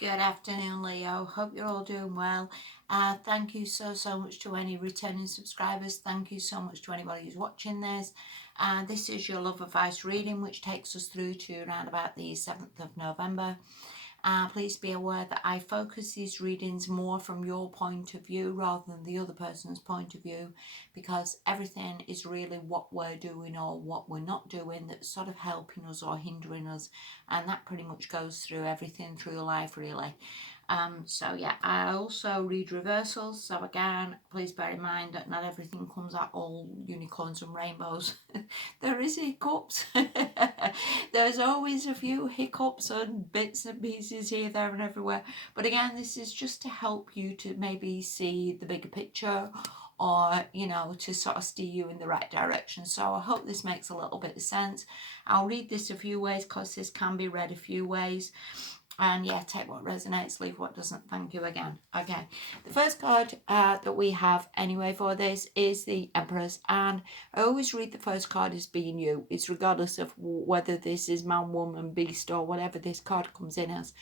Good afternoon, Leo. Hope you're all doing well. Thank you so much to any returning subscribers. Thank you so much to anybody who's watching this. This is your love advice reading, which takes us through to around about the 7th of November. Please be aware that I focus these readings more from your point of view rather than the other person's point of view, because everything is really what we're doing or what we're not doing that's sort of helping us or hindering us, and that pretty much goes through everything through life really. So yeah, I also read reversals, so again, please bear in mind that not everything comes out all unicorns and rainbows. There is hiccups. There's always a few hiccups and bits and pieces here, there and everywhere. But again, this is just to help you to maybe see the bigger picture, or to sort of steer you in the right direction. So I hope this makes a little bit of sense. I'll read this a few ways because this can be read a few ways. And yeah, take what resonates, leave what doesn't. Thank you again. Okay, the first card that we have anyway for this is the Empress, and I always read the first card as being you. It's regardless of whether this is man, woman, beast, or whatever this card comes in as.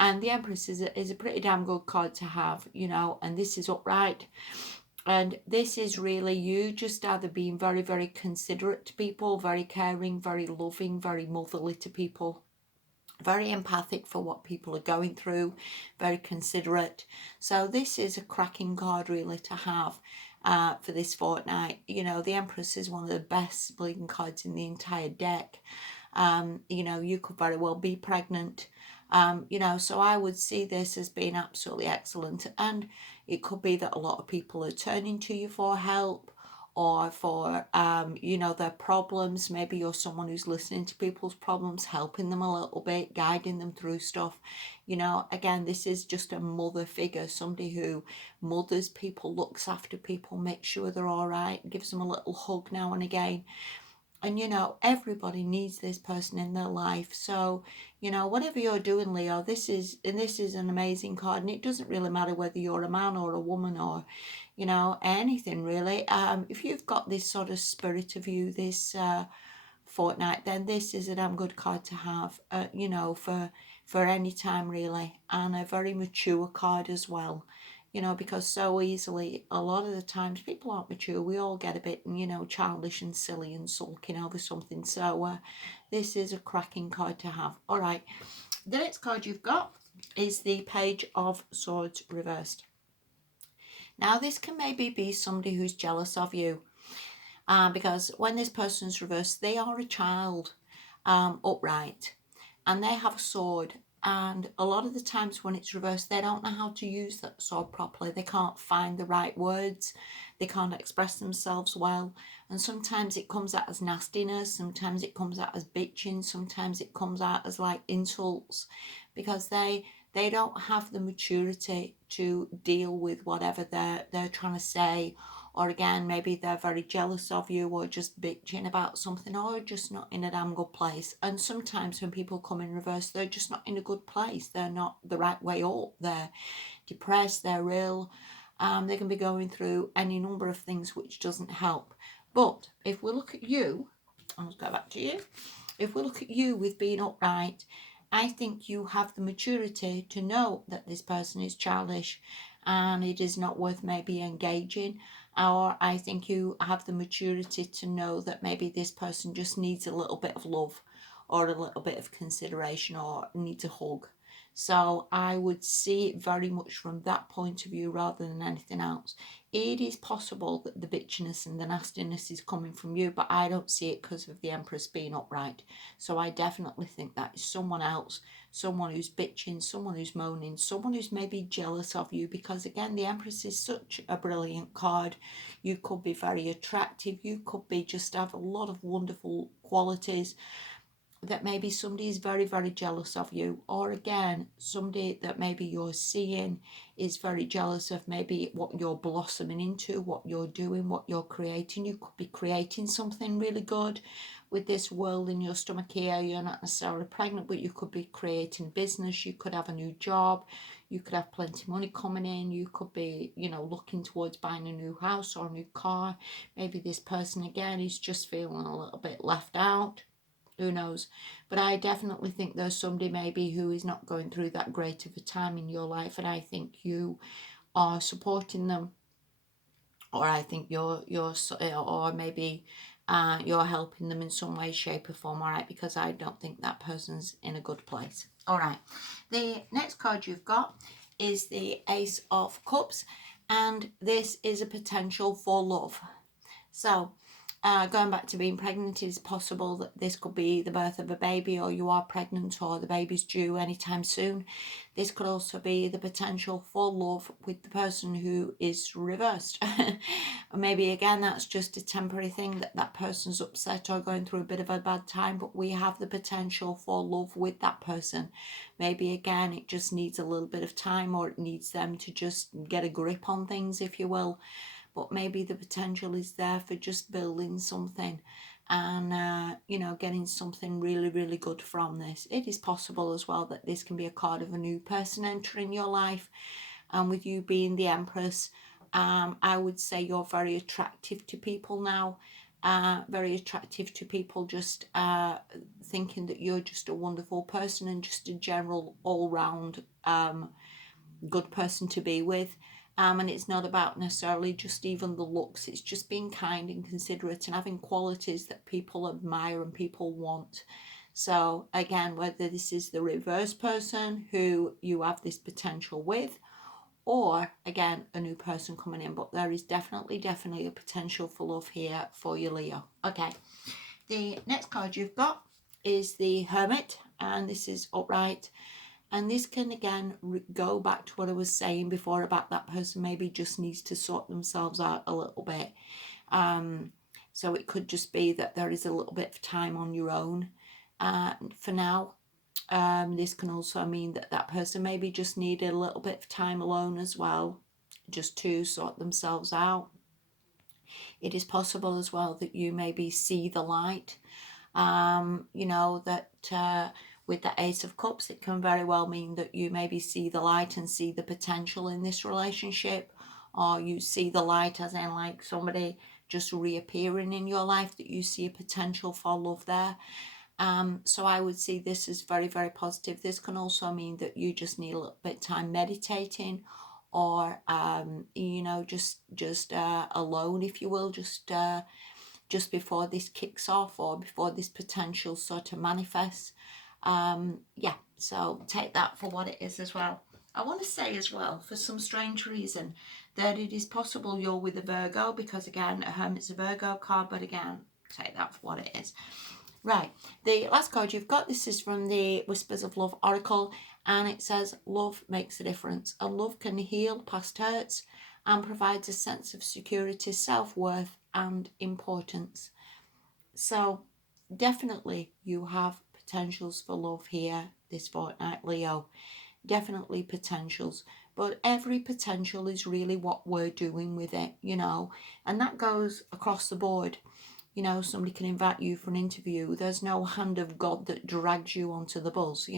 And the Empress is a pretty damn good card to have, and this is upright. And this is really you just either being very, very considerate to people, very caring, very loving, very motherly to people, very empathic for what people are going through, very considerate. So this is a cracking card really to have for this fortnight. The Empress is one of the best bleeding cards in the entire deck. You could very well be pregnant. So I would see this as being absolutely excellent. And it could be that a lot of people are turning to you for help, or for their problems. Maybe you're someone who's listening to people's problems, helping them a little bit, guiding them through stuff. Again, this is just a mother figure, somebody who mothers people, looks after people, makes sure they're all right, gives them a little hug now and again. And everybody needs this person in their life. So whatever you're doing, Leo, this is an amazing card. And it doesn't really matter whether you're a man or a woman, or anything really. If you've got this sort of spirit of you this fortnight, then this is a damn good card to have, for any time really. And a very mature card as well, because so easily, a lot of the times, people aren't mature. We all get a bit, childish and silly and sulking over something. So this is a cracking card to have. All right, the next card you've got is the Page of Swords reversed. Now, this can maybe be somebody who's jealous of you, because when this person's reversed, they are a child, upright, and they have a sword. And a lot of the times when it's reversed, they don't know how to use that sword properly. They can't find the right words. They can't express themselves well. And sometimes it comes out as nastiness. Sometimes it comes out as bitching. Sometimes it comes out as like insults, because they don't have the maturity to deal with whatever they're trying to say. Or again, maybe they're very jealous of you, or just bitching about something, or just not in a damn good place. And sometimes when people come in reverse, they're just not in a good place. They're not the right way up. They're depressed, they're ill. They can be going through any number of things, which doesn't help. But if we look at you, I'll go back to you. If we look at you with being upright, I think you have the maturity to know that this person is childish and it is not worth maybe engaging. Or I think you have the maturity to know that maybe this person just needs a little bit of love, or a little bit of consideration, or needs a hug. So I would see it very much from that point of view rather than anything else. It is possible that the bitchiness and the nastiness is coming from you, but I don't see it because of the Empress being upright. So I definitely think that is someone else, someone who's bitching, someone who's moaning, someone who's maybe jealous of you, because again, the Empress is such a brilliant card. You could be very attractive, you could be just have a lot of wonderful qualities, that maybe somebody is very, very jealous of you. Or again, somebody that maybe you're seeing is very jealous of maybe what you're blossoming into, what you're doing, what you're creating. You could be creating something really good with this world in your stomach here. You're not necessarily pregnant, but you could be creating business. You could have a new job. You could have plenty of money coming in. You could be, looking towards buying a new house or a new car. Maybe this person again is just feeling a little bit left out. Who knows? But I definitely think there's somebody maybe who is not going through that great of a time in your life, and I think you are supporting them, or I think or maybe you're helping them in some way, shape or form, all right, because I don't think that person's in a good place. All right, the next card you've got is the Ace of Cups, and this is a potential for love. So going back to being pregnant, it is possible that this could be the birth of a baby, or you are pregnant, or the baby's due anytime soon. This could also be the potential for love with the person who is reversed. Or maybe again that's just a temporary thing, that person's upset or going through a bit of a bad time, but we have the potential for love with that person. Maybe again it just needs a little bit of time, or it needs them to just get a grip on things, if you will. But maybe the potential is there for just building something and getting something really, really good from this. It is possible as well that this can be a card of a new person entering your life, and with you being the Empress, I would say you're very attractive to people now. Very attractive to people, just thinking that you're just a wonderful person and just a general all-round good person to be with. And it's not about necessarily just even the looks, it's just being kind and considerate and having qualities that people admire and people want. So again, whether this is the reverse person who you have this potential with, or again a new person coming in, but there is definitely a potential for love here for you, Leo. Okay, the next card you've got is the Hermit, and this is upright. And this can again go back to what I was saying before about that person maybe just needs to sort themselves out a little bit. So it could just be that there is a little bit of time on your own for now. This can also mean that that person maybe just needed a little bit of time alone as well, just to sort themselves out. It is possible as well that you maybe see the light, with the Ace of Cups, it can very well mean that you maybe see the light and see the potential in this relationship, or you see the light as in like somebody just reappearing in your life, that you see a potential for love there. So I would see this as very, very positive. This can also mean that you just need a little bit of time meditating, or just alone, if you will, just before this kicks off, or before this potential sort of manifests. So take that for what it is as well. I want to say as well, for some strange reason, that it is possible you're with a Virgo, because again, a Hermit's a Virgo card, but again, take that for what it is. Right, the last card you've got, this is from the Whispers of Love Oracle, and it says love makes a difference, and love can heal past hurts and provides a sense of security, self-worth and importance. So definitely you have potentials for love here this fortnight, Leo. Definitely potentials, but every potential is really what we're doing with it, and that goes across the board. Somebody can invite you for an interview. There's no hand of God that drags you onto the bus.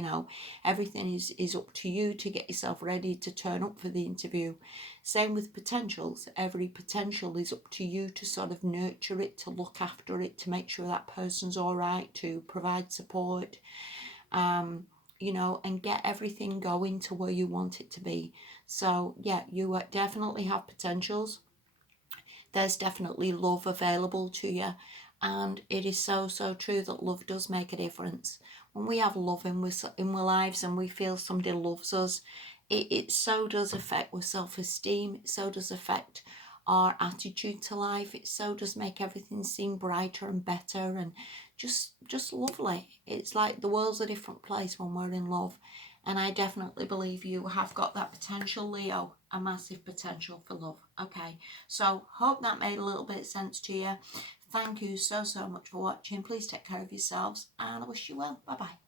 Everything is up to you to get yourself ready to turn up for the interview. Same with potentials. Every potential is up to you to sort of nurture it, to look after it, to make sure that person's all right, to provide support, and get everything going to where you want it to be. So yeah, you definitely have potentials. There's definitely love available to you, and it is so true that love does make a difference. When we have love in our lives and we feel somebody loves us, it so does affect our self-esteem, it so does affect our attitude to life, it so does make everything seem brighter and better and just lovely. It's like the world's a different place when we're in love. And I definitely believe you have got that potential, Leo, a massive potential for love. Okay, so hope that made a little bit of sense to you. Thank you so much for watching. Please take care of yourselves, and I wish you well. Bye-bye.